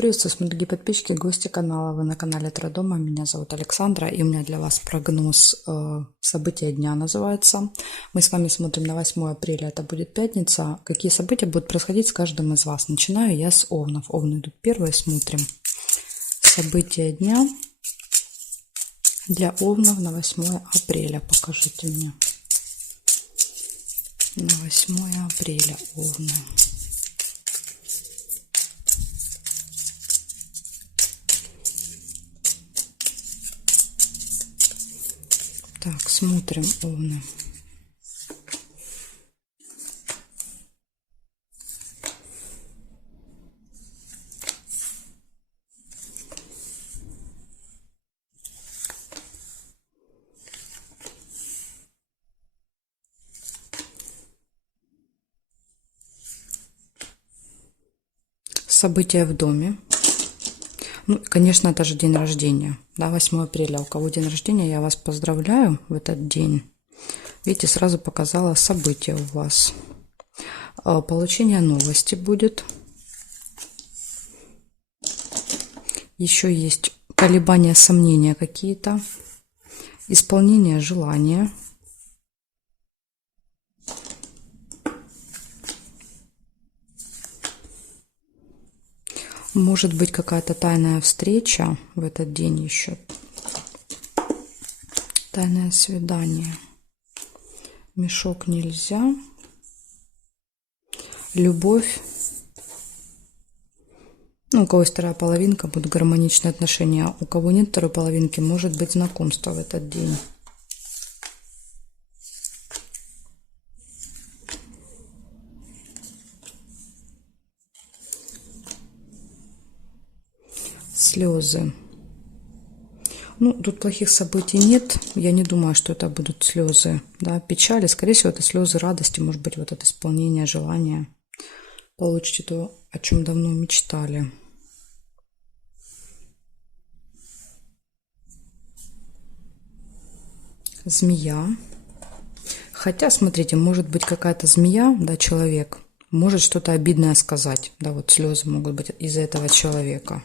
Приветствую, мои дорогие подписчики, гости канала. Вы на канале Таро-дома. Меня зовут Александра, и у меня для вас прогноз события дня называется. Мы с вами смотрим на 8 апреля, это будет пятница. Какие события будут происходить с каждым из вас? Начинаю я с овнов. Овны идут первые, смотрим. События дня для овнов на 8 апреля. Покажите мне. На 8 апреля овны. Так, смотрим овны. События в доме. Ну, конечно, это же день рождения, да, 8 апреля. У кого день рождения, я вас поздравляю в этот день. Видите, сразу показала события у вас. Получение новости будет. Еще есть колебания, сомнения какие-то. Исполнение желания. Может быть какая-то тайная встреча в этот день еще. Тайное свидание. Мешок нельзя. Любовь. Ну, у кого есть вторая половинка, будут гармоничные отношения. У кого нет второй половинки, может быть знакомство в этот день. Слезы. Ну, тут плохих событий нет. Я не думаю, что это будут слезы, да, печали. Скорее всего, это слезы радости, может быть, вот это исполнение желания. Получите то, о чем давно мечтали. Змея. Хотя, смотрите, может быть какая-то змея, да, человек, может что-то обидное сказать. Да, вот слезы могут быть из-за этого человека.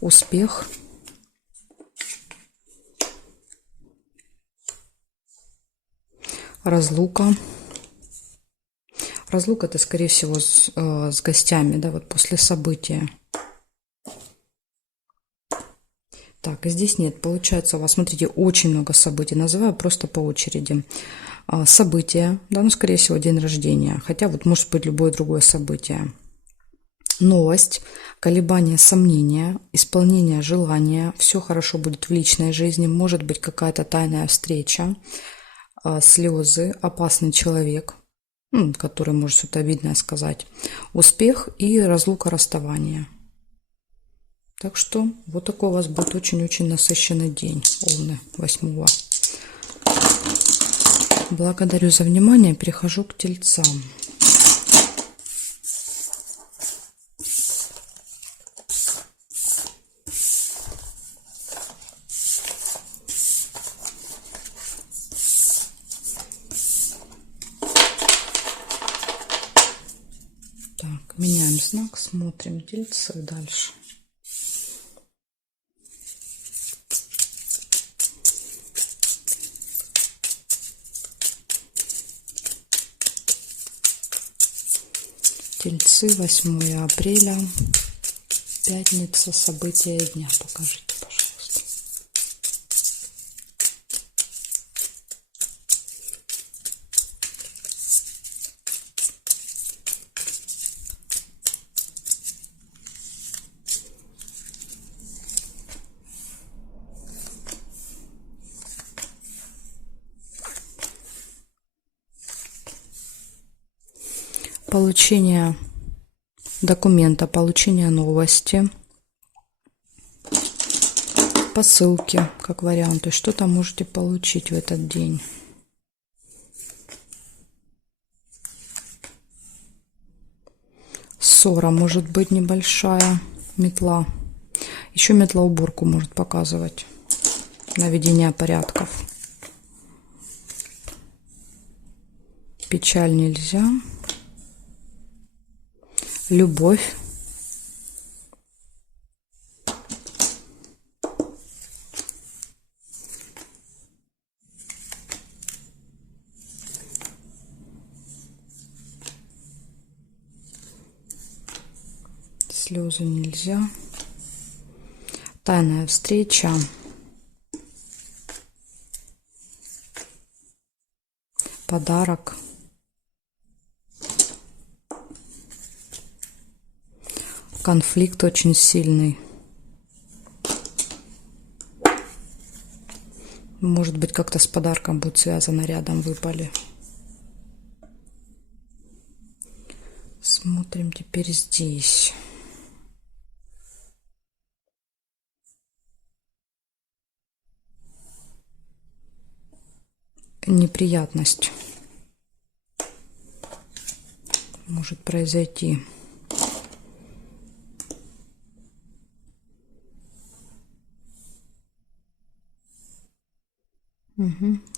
Успех. Разлука. Разлука — это, скорее всего, с гостями, да, вот после события. Так, и здесь нет. Получается, у вас, смотрите, очень много событий. Называю просто по очереди. События, да, ну, скорее всего, день рождения. Хотя вот может быть любое другое событие. Новость, колебания, сомнения, исполнение желания. Все хорошо будет в личной жизни. Может быть какая-то тайная встреча. Слезы, опасный человек, который может что-то обидное сказать. Успех и разлука, расставание. Так что вот такой у вас будет очень-очень насыщенный день, овны, 8-го. Благодарю за внимание. Перехожу к тельцам. Так, меняем знак, смотрим тельцы дальше. Тельцы, 8 апреля, пятница, события дня. Покажите, пожалуйста. Получение документа, получение новости, посылки как вариант. То есть что-то можете получить в этот день. Ссора может быть небольшая, метла. Еще метлоуборку может показывать. Наведение порядков. Печаль нельзя. Любовь. Слезы нельзя. Тайная встреча. Подарок. Конфликт очень сильный. Может быть, как-то с подарком будет связано, рядом выпали. Смотрим теперь здесь. Неприятность может произойти.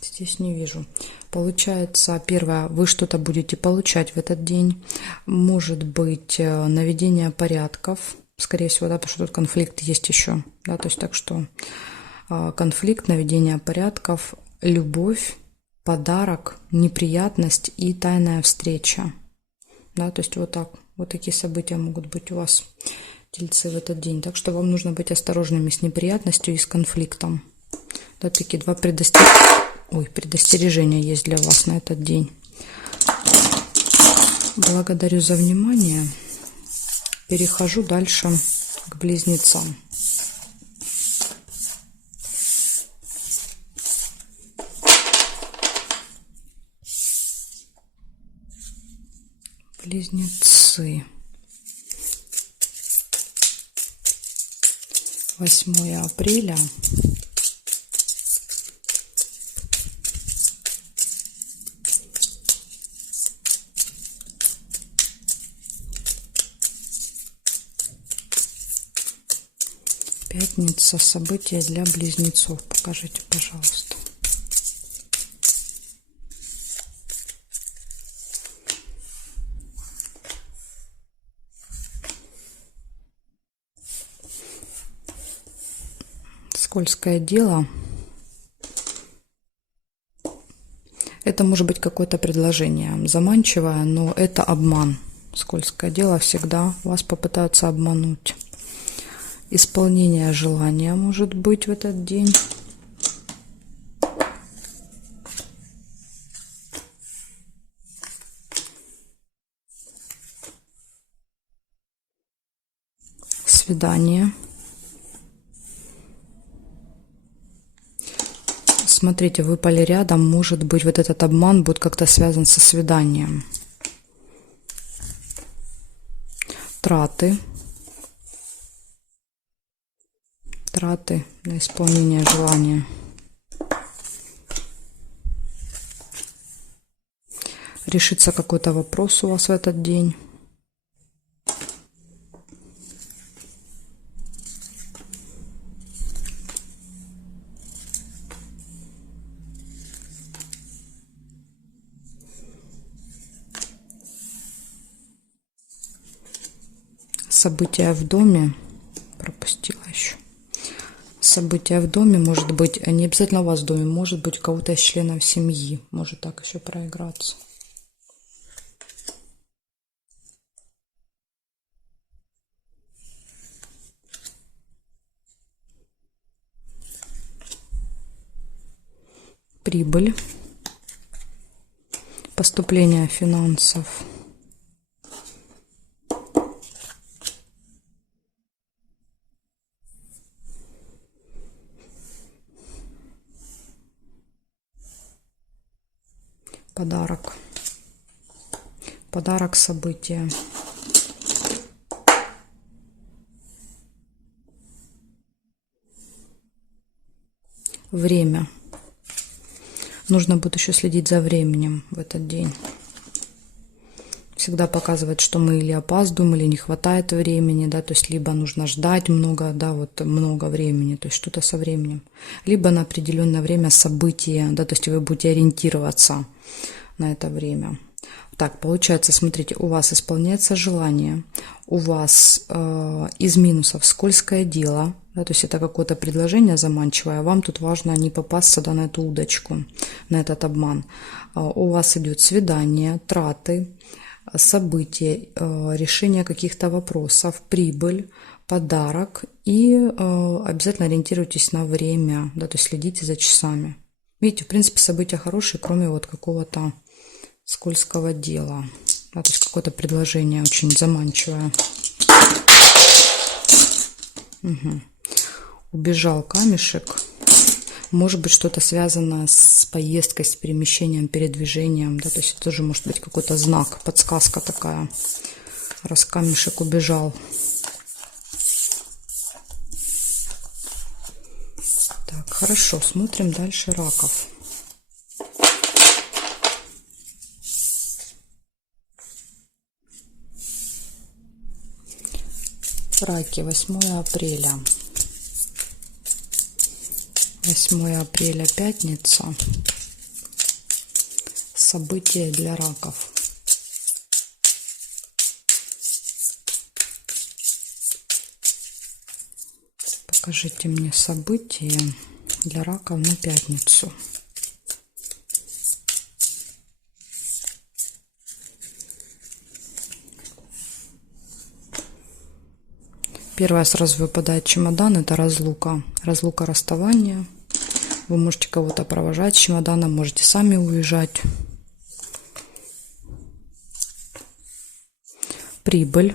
Здесь не вижу. Получается, первое, вы что-то будете получать в этот день. Может быть, наведение порядков, скорее всего, да, потому что тут конфликт есть еще, да, то есть так что конфликт, наведение порядков, любовь, подарок, неприятность и тайная встреча, да, то есть вот так, вот такие события могут быть у вас, тельцы, в этот день. Так что вам нужно быть осторожными с неприятностью и с конфликтом. Да, такие два предостережения есть для вас на этот день. Благодарю за внимание. Перехожу дальше к близнецам. Близнецы. 8 апреля. Пятница. События для близнецов. Покажите, пожалуйста. Скользкое дело. Это может быть какое-то предложение заманчивое, но это обман. Скользкое дело, всегда вас попытаются обмануть. Исполнение желания может быть в этот день. Свидание. Смотрите, выпали рядом, может быть, вот этот обман будет как-то связан со свиданием. Траты. Траты на исполнение желания. Решится какой-то вопрос у вас в этот день. События в доме. Пропустила еще. События в доме, может быть, не обязательно у вас в доме, может быть, у кого-то из членов семьи. Может так еще проиграться. Прибыль. Поступление финансов. Подарок. Подарок, события. Время. Нужно будет еще следить за временем в этот день. Всегда показывает, что мы или опаздываем, или не хватает времени, да, то есть либо нужно ждать много, да, вот много времени, то есть что-то со временем, либо на определенное время события, да, то есть вы будете ориентироваться на это время. Так, получается, смотрите, у вас исполняется желание, у вас из минусов скользкое дело, да, то есть это какое-то предложение заманчивое, а вам тут важно не попасться, да, на эту удочку, на этот обман. У вас идет свидание, траты, события, решение каких-то вопросов, прибыль, подарок, и обязательно ориентируйтесь на время, да, то есть следите за часами. Видите, в принципе, события хорошие, кроме вот какого-то скользкого дела, да, то есть какое-то предложение очень заманчивое. Угу. Убежал камешек. Может быть, что-то связано с поездкой, с перемещением, передвижением, да, то есть это тоже может быть какой-то знак, подсказка такая, раз камешек убежал. Так, хорошо, смотрим дальше раков. Раки, 8 апреля. 8 апреля, пятница. События для раков. Покажите мне события для раков на пятницу. Первое сразу выпадает чемодан, это разлука. Разлука, расставание. Вы можете кого-то провожать с чемоданом, можете сами уезжать. Прибыль.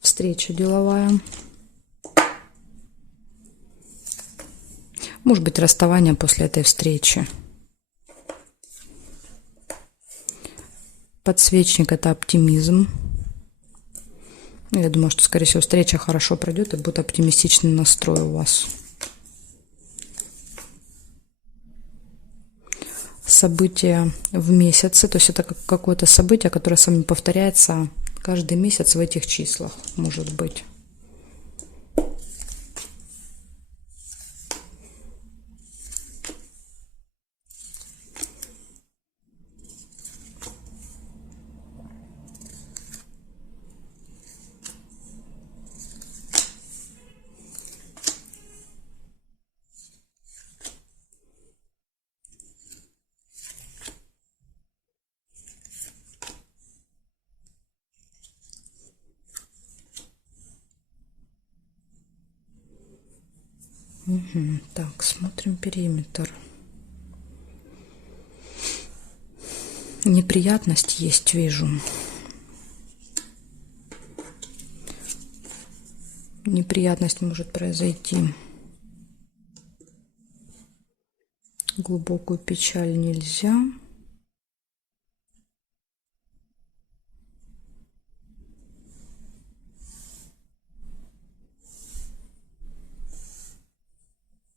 Встреча деловая. Может быть, расставание после этой встречи. Подсвечник – это оптимизм. Я думаю, что, скорее всего, встреча хорошо пройдет и будет оптимистичный настрой у вас. События в месяце, то есть это какое-то событие, которое с вами повторяется каждый месяц в этих числах, может быть. Угу. Так, смотрим периметр. Неприятность есть, вижу. Неприятность может произойти. Глубокую печаль нельзя.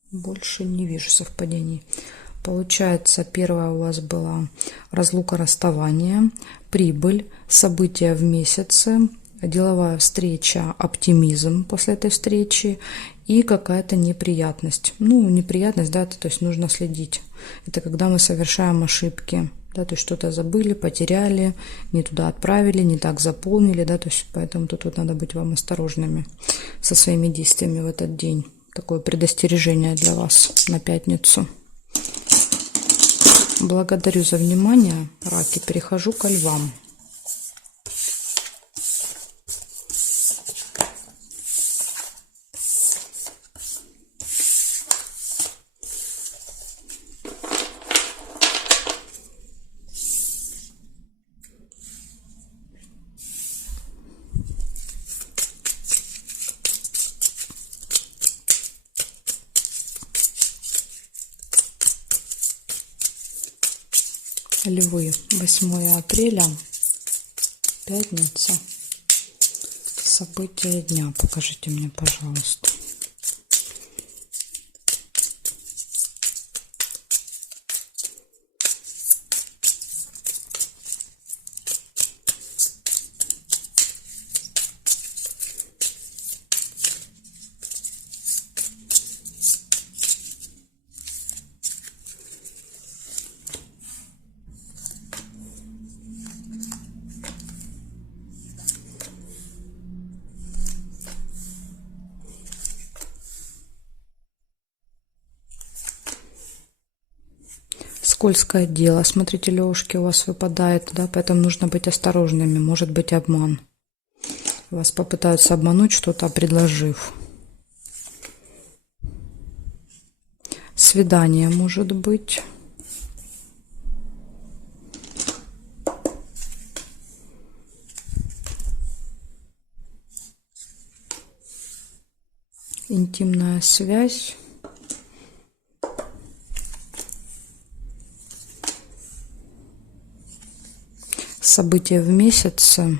Больше не вижу совпадений. Получается, первая у вас была разлука, расставание, прибыль, события в месяце, деловая встреча, оптимизм после этой встречи и какая-то неприятность. Ну, неприятность, да, то есть нужно следить. Это когда мы совершаем ошибки, да, то есть что-то забыли, потеряли, не туда отправили, не так заполнили, да, то есть поэтому тут вот надо быть вам осторожными со своими действиями в этот день. Такое предостережение для вас на пятницу. Благодарю за внимание, раки. Перехожу ко львам. Львы, 8 апреля, пятница. События дня. Покажите мне, пожалуйста. Скользкое дело. Смотрите, лёжки у вас выпадает, да, поэтому нужно быть осторожными. Может быть обман. Вас попытаются обмануть, что-то предложив. Свидание может быть. Интимная связь. События в месяце.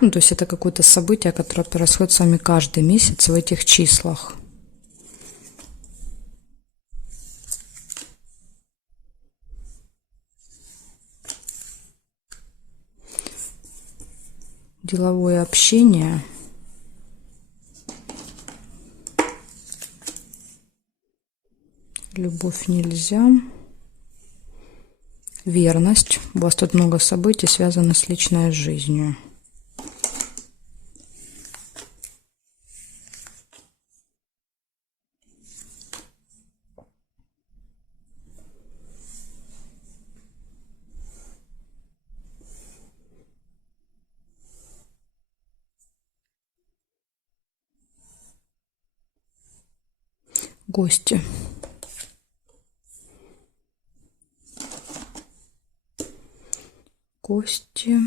Ну, то есть это какое-то событие, которое происходит с вами каждый месяц в этих числах. Деловое общение. Любовь нельзя. Верность. У вас тут много событий, связанных с личной жизнью. Гости. Гости.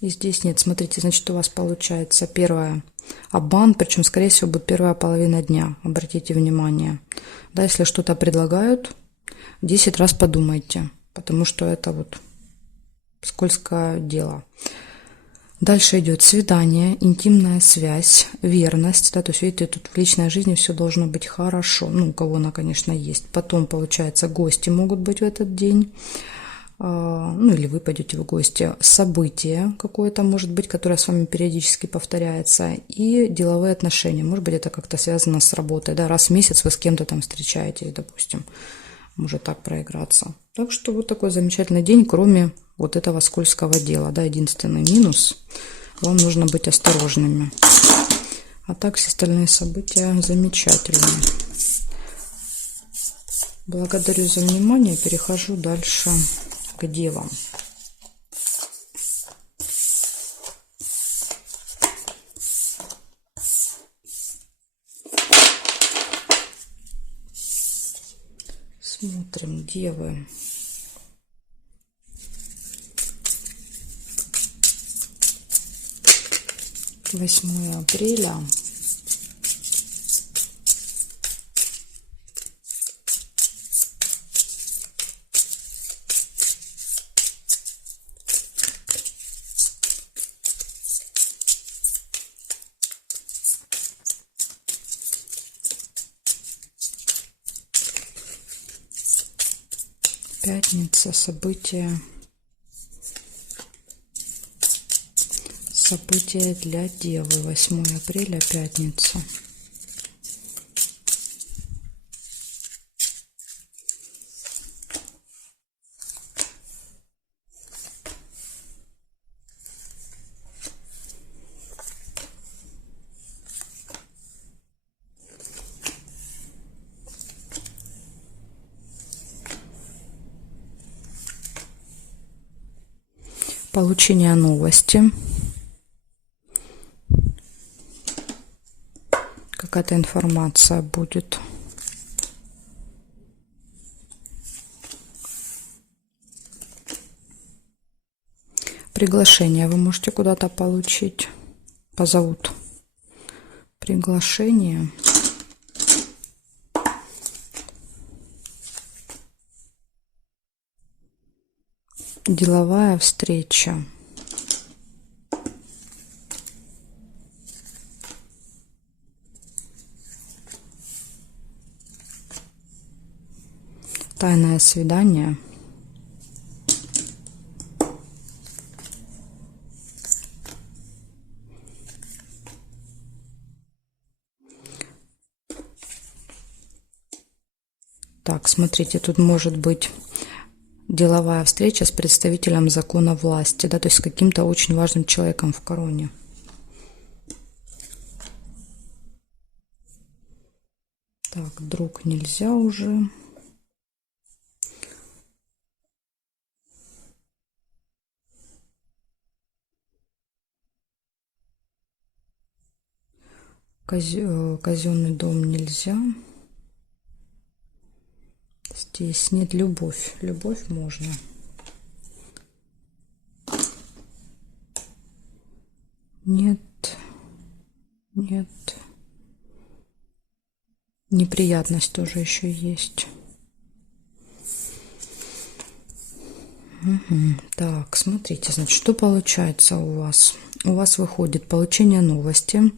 И здесь нет, смотрите, значит, у вас получается первое обман, причем, скорее всего, будет первая половина дня. Обратите внимание. Да, если что-то предлагают, 10 раз подумайте, потому что это вот скользкое дело. Дальше идет свидание, интимная связь, верность. Да, то есть, видите, тут в личной жизни все должно быть хорошо. Ну, у кого она, конечно, есть. Потом, получается, гости могут быть в этот день. Ну, или вы пойдете в гости. Событие какое-то может быть, которое с вами периодически повторяется. И деловые отношения. Может быть, это как-то связано с работой. Да, раз в месяц вы с кем-то там встречаетесь, допустим. Может так проиграться. Так что вот такой замечательный день, кроме вот этого скользкого дела. Да, единственный минус. Вам нужно быть осторожными. А так все остальные события замечательные. Благодарю за внимание. Перехожу дальше к девам. Смотрим, девы. Восьмое апреля. Пятница, события. События для девы. 8 апреля, пятница. Получение новости. Какая-то информация будет. Приглашение вы можете куда-то получить. Позовут. Приглашение. Деловая встреча. Тайное свидание. Так, смотрите, тут может быть деловая встреча с представителем закона власти, да, то есть с каким-то очень важным человеком в короне. Так, друг нельзя уже. Казенный дом нельзя. Здесь нет любовь. Любовь можно. Нет. Нет. Неприятность тоже еще есть. Угу. Так, смотрите, значит, что получается у вас? У вас выходит получение новости,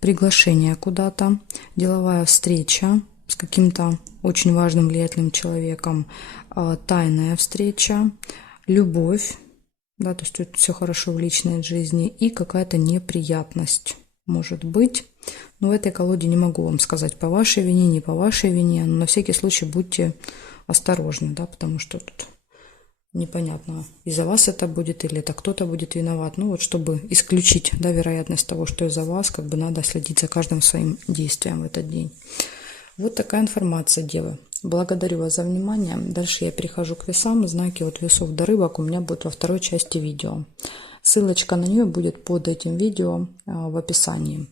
приглашение куда-то, деловая встреча с каким-то очень важным, влиятельным человеком, тайная встреча, любовь, да, то есть тут все хорошо в личной жизни, и какая-то неприятность может быть. Но в этой колоде не могу вам сказать по вашей вине, не по вашей вине, но на всякий случай будьте осторожны, да, потому что тут непонятно, из-за вас это будет или это кто-то будет виноват. Ну вот, чтобы исключить, да, вероятность того, что из-за вас, как бы надо следить за каждым своим действием в этот день. Вот такая информация, девы. Благодарю вас за внимание. Дальше я перехожу к весам. Знаки от весов до рыбок у меня будут во второй части видео. Ссылочка на нее будет под этим видео в описании.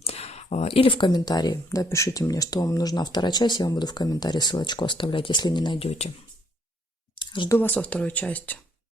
Или в комментарии. Да, пишите мне, что вам нужна вторая часть. Я вам буду в комментарии ссылочку оставлять, если не найдете. Жду вас во второй части.